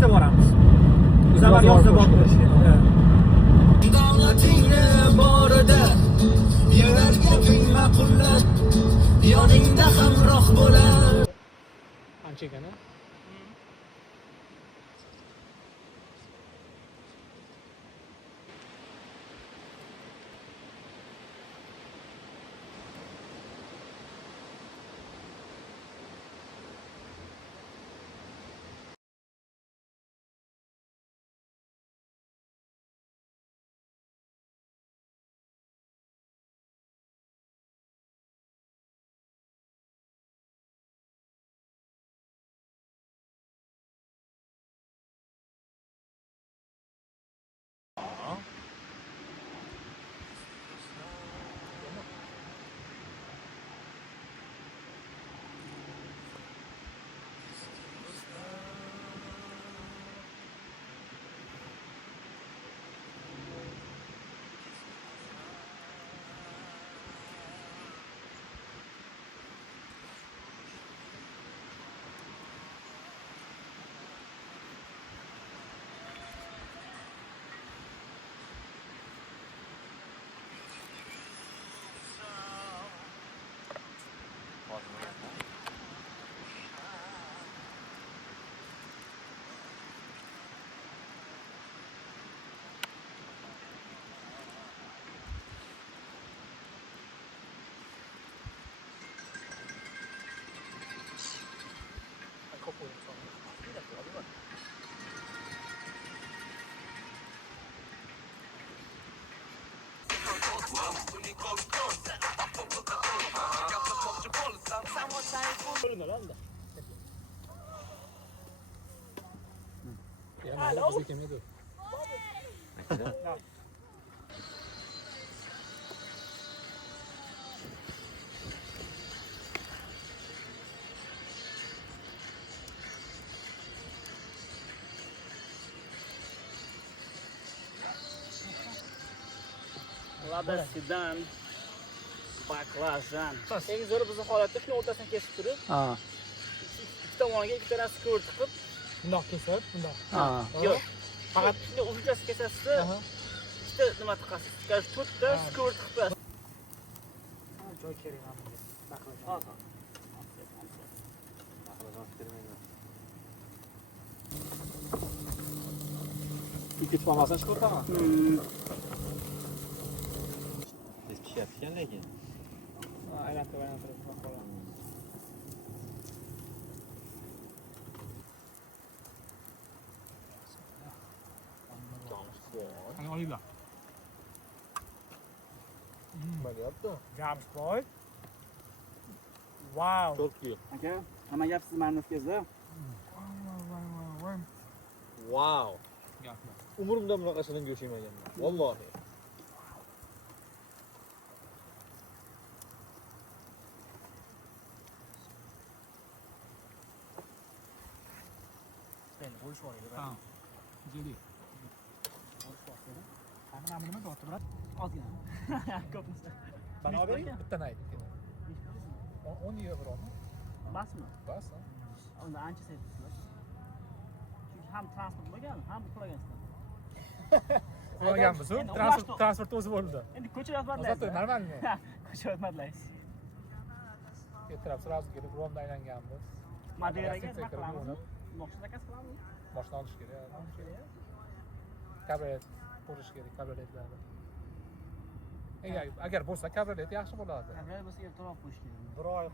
qishda boramiz. Bu safar yozda borishga. Davlatingni borida yerar gaping ma'qullar, yoningda hamroh bo'lar. Qancha ekan? Lada sedan, baklajan. Eng zo'ri bizning holatda shuni o'rtasidan kesib turib, ikki tomoniga ikkitalasi ko'r tiqib, Bundoq kesib, bundoq. yo'q. Faqat shuni o'rtasiga kesasiz, ikkita nima tiqasiz. To'rtta ko'r tiqib qo'yasiz. Joy kerak mana bunga. Baklajon. Ikki tutmasan chiqartaman. Biz pishyapti lekin. Aylantirib qolaman. Qani olinglar. Bo'lyapti. James boy. Wow. Turkiya. Aka, nima gap siz ma'nosingizda? Wow. Gapmi? Umrimda bunaqasidan go'sht yemaganman. Vallohi. Ben bo'lish var edi. Ha. Jeli. Qani nima dotib birat? Ozgina. Ko'pmisi. Bana bering, bittani ayting. 10 yevro mi? Basmi? Bas. Unda ancha sevibsizlar. Chunki ham transport bo'lgan, ham uxlagansizlar. Uxlaganmiz, transport o'zi bo'ldi. Endi ko'cha yotmadlar. Zato normalmi? Ko'cha yotmadlar. Ertalab sразу kelib Romda aylanganmiz. Maderaga nima qilamiz? Moshina zakaz qilamiz. Moshina olish kerak. Kabriolet qo'yish kerak, kabrioletlarni. Agar bo'lsa kabriolet yaxshi bo'ladi. Kabriolet bo'lsa ertaroq qo'yish kerak. Bir oy